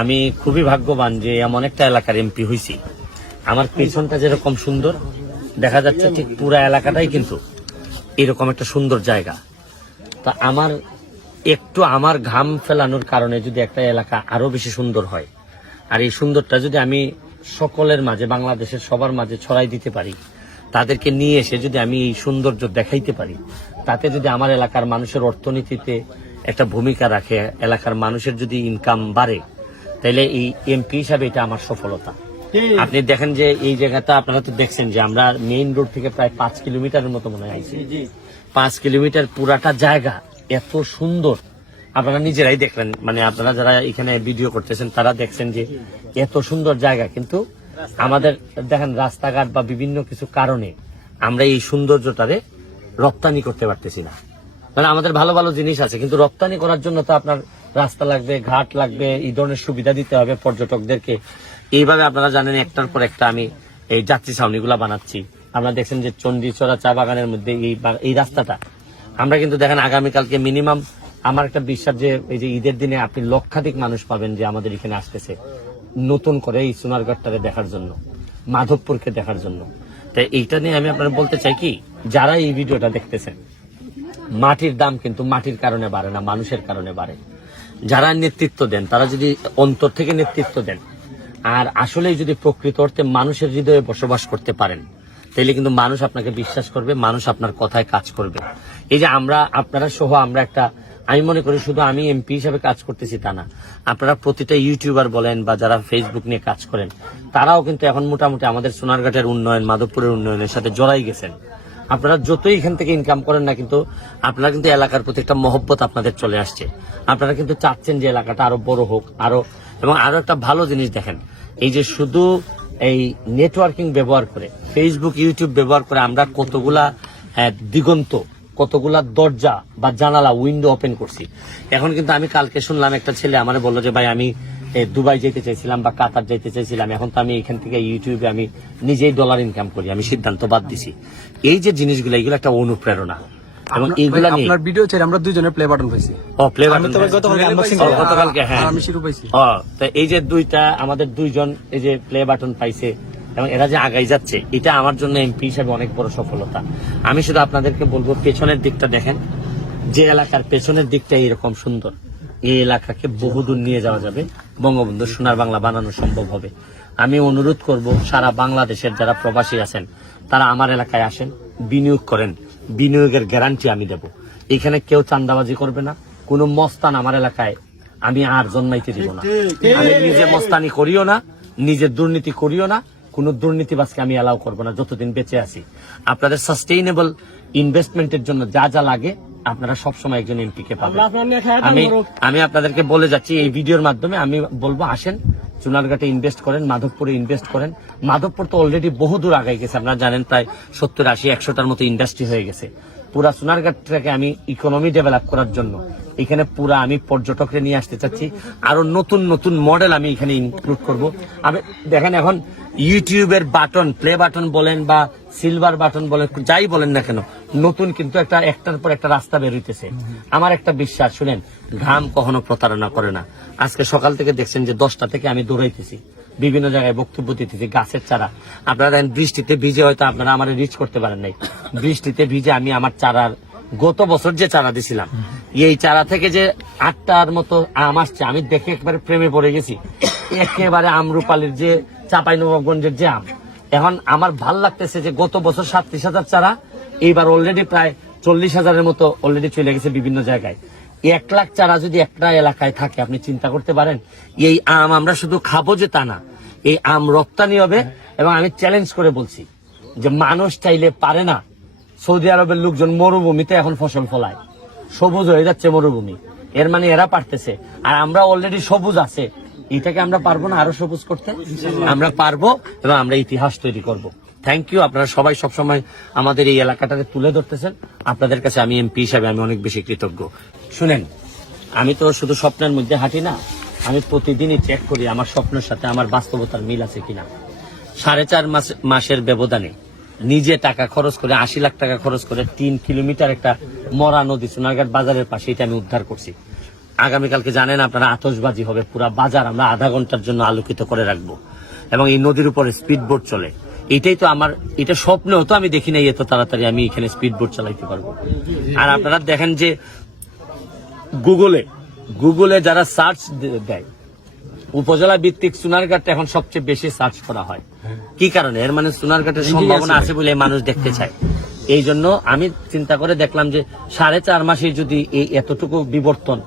আমি খুবই ভাগ্যবান যে এমন একটা এলাকার এমপি হয়েছি। আমার পেছনটা যেরকম সুন্দর দেখা যাচ্ছে, ঠিক পুরা এলাকাটাই কিন্তু এরকম একটা সুন্দর জায়গা। তা আমার ঘাম ফেলানোর কারণে যদি একটা এলাকা আরো বেশি সুন্দর হয়, আর এই সুন্দরটা যদি আমি সকলের মাঝে, বাংলাদেশের সবার মাঝে ছড়াই দিতে পারি, তাদেরকে নিয়ে এসে যদি আমি এই সৌন্দর্য দেখাইতে পারি, তাতে যদি আমার এলাকার মানুষের অর্থনীতিতে একটা ভূমিকা রাখে, এলাকার মানুষের যদি ইনকাম বাড়ে, তাহলে এই এমপি হিসাবে এটা আমার সফলতা। আপনি দেখেন যে এই জায়গাটা আপনারা তো দেখছেন যে আমরা মেইন রোড থেকে প্রায় 5 কিলোমিটারের মতো মনে হয় 5 কিলোমিটার পুরাটা জায়গা এত সুন্দর। আপনারা নিজেরাই দেখলেন, মানে আপনারা যারা এখানে ভিডিও করতেছেন তারা দেখছেন যে এত সুন্দর জায়গা, কিন্তু আমাদের দেখেন রাস্তাঘাট বা বিভিন্ন কিছু কারণে আমরা এই সৌন্দর্যটারে রপ্তানি করতে পারতেছি না। মানে আমাদের ভালো ভালো জিনিস আছে, কিন্তু রপ্তানি করার জন্য তো আপনার রাস্তা লাগবে, ঘাট লাগবে, এই ধরনের সুবিধা দিতে হবে পর্যটকদেরকে। এইভাবে আপনারা জানেন একটার পর একটা আমি এই যাত্রী ছাউনিগুলা বানাচ্ছি। আপনারা দেখছেন যে চণ্ডীচড়া চা বাগানের মধ্যে এই রাস্তাটা আমরা কিন্তু দেখেন আগামীকালকে মিনিমাম আমার একটা বিশ্বাস যে এই যে ঈদের দিনে আপনি লক্ষাধিক মানুষ পাবেন যে আমাদের এখানে আসতেছে নতুন করে এই সোনারগাঁওটারে দেখার জন্য, মাধবপুরকে দেখার জন্য। তাই এইটা নিয়ে আমি আপনারা বলতে চাই কি, যারা এই ভিডিওটা দেখতেছেন, মাটির দাম কিন্তু মাটির কারণে বাড়ে না, মানুষের কারণে বাড়ে। যারা নেতৃত্ব দেন তারা যদি অন্তর থেকে নেতৃত্ব দেন আর আসলেই যদি প্রকৃত অর্থে মানুষের হৃদয়ে বসবাস করতে পারেন, তাহলে কিন্তু মানুষ আপনাকে বিশ্বাস করবে, মানুষ আপনার কথায় কাজ করবে। এই যে আপনারা সহ আমরা একটা, আমি মনে করি শুধু আমি এমপি হিসাবে কাজ করতেছি তা না, আপনারা প্রতিটা ইউটিউবার বলেন বা যারা ফেসবুক নিয়ে কাজ করেন, তারাও কিন্তু এখন মোটামুটি আমাদের সোনারঘাটের উন্নয়ন, মাধবপুরের উন্নয়নের সাথে জড়াই গেছেন। আপনারা যতই এখান থেকে ইনকাম করেন না, কিন্তু আপনারা কিন্তু এলাকার প্রতি একটা মহব্বত আপনাদের চলে আসছে। আপনারা কিন্তু চাচ্ছেন যে এলাকাটা আরো বড় হোক, এবং আরো একটা ভালো জিনিস দেখেন, এই যে শুধু এই নেটওয়ার্কিং ব্যবহার করে, ফেসবুক ইউটিউব ব্যবহার করে আমরা কতগুলা দিগন্ত, কতগুলা দরজা বা জানালা, উইন্ডো ওপেন করছি। এখন কিন্তু আমি কালকে শুনলাম একটা ছেলে আমারে বললো যে ভাই আমি দুবাই যেতে চাইছিলাম বা কাতার যেতে চাইছিলাম, এখন তো আমি এখান থেকে ইউটিউবে আমি নিজেই ডলার ইনকাম করি, আমি সিদ্ধান্ত বাদ দিছি। এই যে জিনিসগুলো, এগুলো একটা অনুপ্রেরণা, এবং এইগুলা নিয়ে আপনার ভিডিও চাই আমরা দুইজনের প্লে বাটন পাইছি। প্লে বাটন গতকালকে, হ্যাঁ আমি শুরু পাইছি। এই যে আমাদের দুইজন এই যে প্লে বাটন পাইছে এবং এরা যে আগাই যাচ্ছে, এটা আমার জন্য এমপি হিসাবে অনেক বড় সফলতা। আমি শুধু আপনাদেরকে বলবো, পেছনের দিকটা দেখেন, যে এলাকার পেছনের দিকটা এরকম সুন্দর, এই এলাকাকে বহুদূর নিয়ে যাওয়া যাবে, বঙ্গবন্ধু সোনার বাংলা বানানো সম্ভব হবে। আমি অনুরোধ করব সারা বাংলাদেশের যারা প্রবাসী আছেন তারা আমার এলাকায় আসেন, বিনিয়োগ করেন, বিনিয়োগের গ্যারান্টি আমি দেব। এখানে কেউ চাঁদাবাজি করবে না, কোনো মস্তান আমার এলাকায় আমি আর জন্মাইতে দিব না। আমি নিজে মস্তানি করিও না, নিজের দুর্নীতি করিও না, কোনো দুর্নীতিবাজকে আমি এলাও করবো না যতদিন বেঁচে আছি। আপনাদের সাস্টেইনেবল ইনভেস্টমেন্টের জন্য যা যা লাগে আপনারা সবসময় একজন এমপি কে পাবেন। আমি আপনাদেরকে বলে যাচ্ছি এই ভিডিওর মাধ্যমে, আমি বলবো আসেন সোনারঘাটে ইনভেস্ট করেন, মাধবপুরে ইনভেস্ট করেন। মাধবপুর তো অলরেডি বহুদূর আগাই গেছে, আপনারা জানেন প্রায় 70, 80, 100টার মতো ইন্ডাস্ট্রি হয়ে গেছে। পুরা সোনারঘাটটাকে আমি ইকোনমি ডেভেলপ করার জন্য এখানে পুরা আমি পর্যটকরা নিয়ে আসতে চাচ্ছি, আরো নতুন নতুন মডেল আমি এখানে ইনক্লুড করব। আমি দেখেন এখন ইউটিউবের বাটন, প্লে বাটন বলেন বা সিলভার বাটন বলেন, যাই বলেন না কেন, নতুন কিন্তু একটার পর একটা রাস্তা বের হইতেছে। আমার একটা বিশ্বাস, শুনেন, ঘাম কখনো প্রতারণা করে না। আজকে সকাল থেকে দেখছেন যে 10টা থেকে আমি দৌড়াইতেছি, বিভিন্ন জায়গায় বক্তব্য দিতেছি, গাছের চারা। আপনারা দেখেন বৃষ্টিতে ভিজে হয়তো আপনারা আমার রিচ করতে পারেন নাই, বৃষ্টিতে ভিজে আমি আমার চারার, গত বছর যে চারা দিছিলাম, এই চারা থেকে যে 8টার মতো আম আসছে, আমি দেখে একবারে প্রেমে পড়ে গেছি। একেবারে আমরুপালির যে চাঁপাইনবাবগঞ্জের যে আম, এখন আমার ভাল লাগতেছে যে গত বছর 37,000 চারা, এইবার অলরেডি প্রায় 40,000-এর মতো অলরেডি চলে গেছে বিভিন্ন জায়গায়। 1 লাখ চারা যদি একটা এলাকায় থাকে, আপনি চিন্তা করতে পারেন। এই আম আমরা শুধু খাবো যে তা না, এই আম রপ্তানি হবে। এবং আমি চ্যালেঞ্জ করে বলছি যে মানুষ চাইলে পারে না। সৌদি আরবের লোকজন মরুভূমিতে এখন ফসল ফলায়, সবুজ হয়ে যাচ্ছে মরুভূমি, এর মানে এরা পারতেছে, আর আমরা অলরেডি সবুজ আছে, এটাকে আমরা পারবো না আরো সবুজ করতে? আমরা পারবো, এবং আমরা ইতিহাস তৈরি করব। Thank you. আপনারা সবাই সবসময় আমাদের এই এলাকাটাকে তুলে ধরতেছেন, আপনাদের কাছে আমি এমপি হিসাবে আমি অনেক বেশি কৃতজ্ঞ। শুনেন, আমি তো শুধু স্বপ্নের মধ্যে হাঁটি না, আমি প্রতিদিনই চেক করি আমার স্বপ্নের সাথে আমার বাস্তবতার মিল আছে কিনা। 4.5 মাসের ব্যবধানে নিজে টাকা খরচ করে, 80 লাখ টাকা খরচ করে 3 কিলোমিটার একটা মরা নদী সোনারঘাট বাজারের পাশে, এটা আমি উদ্ধার করছি। আগামীকালকে জানেন আপনারা আতশবাজি হবে, পুরা বাজার আমরা আধা ঘন্টার জন্য আলোকিত করে রাখবো, এবং এই নদীর উপরে স্পিড বোট চলে। এটাই তো আমার, এটা স্বপ্নেও তো আমি দেখি নাই এত তাড়াতাড়ি আমি এখানে স্পিড বোট চালাইতে পারবো। আর আপনারা দেখেন যে গুগলে যারা সার্চ দেয়, উপজেলা ভিত্তিক সোনারঘাটটা এখন সবচেয়ে বেশি সার্চ করা হয়। কি কারণে? এর মানে সোনারঘাটের সম্ভাবনা আছে বলে মানুষ দেখতে চায়। এই জন্য আমি চিন্তা করে দেখলাম যে 4.5 মাসে যদি এই এতটুকু বিবর্তন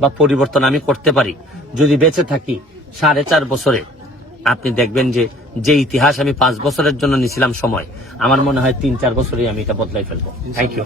বা পরিবর্তন আমি করতে পারি, যদি বেঁচে থাকি 4.5 বছরে, আপনি দেখবেন যে ইতিহাস আমি 5 বছরের জন্য নিছিলাম সময়, আমার মনে হয় 3-4 বছরেই আমি এটা বদলাই ফেলবো। Thank you.